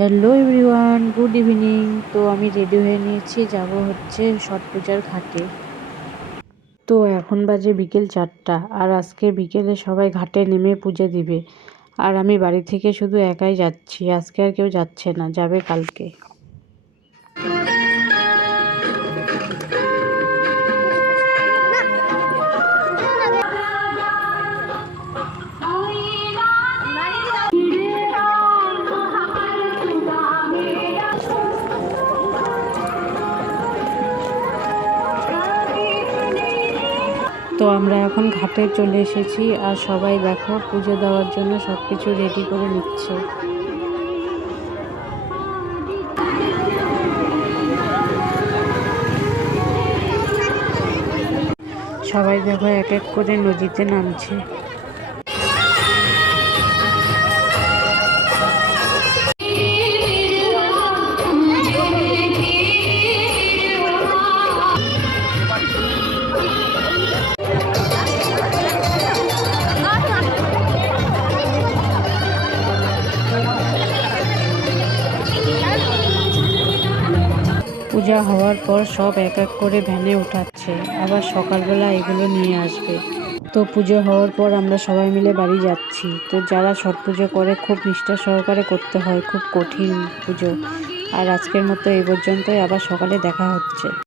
Hello everyone, good evening. তো আমি ready হয়ে নিয়েছি, যাব হচ্ছে ছট পূজার ঘাটে। তো এখন বাজে বিকেল 4টা, আর আজকে বিকেলে সবাই ঘাটে নেমে পুজো দিবে। আর আমি বাড়ি থেকে শুধু একাই যাচ্ছি, আজকে আর কেউ যাচ্ছে না, যাবে কালকে। তো আমরা এখন ঘাটে চলে এসেছি, আর সবাই দেখো পুজো দেওয়ার জন্য সব কিছু রেডি করে নিচ্ছে। সবাই দেখো এক এক করে নদীতে নামছে। পূজা হওয়ার পর সব এক এক করে ভ্যানে উঠাচ্ছে, আবার সকালবেলা এগুলো নিয়ে আসবে। তো পুজো হওয়ার পর আমরা সবাই মিলে বাড়ি যাচ্ছি। তো যারা ছট পুজো করে খুব নিষ্ঠা সহকারে করতে হয়, খুব কঠিন পুজো। আর আজকের মতো এই পর্যন্তই, আবার সকালে দেখা হচ্ছে।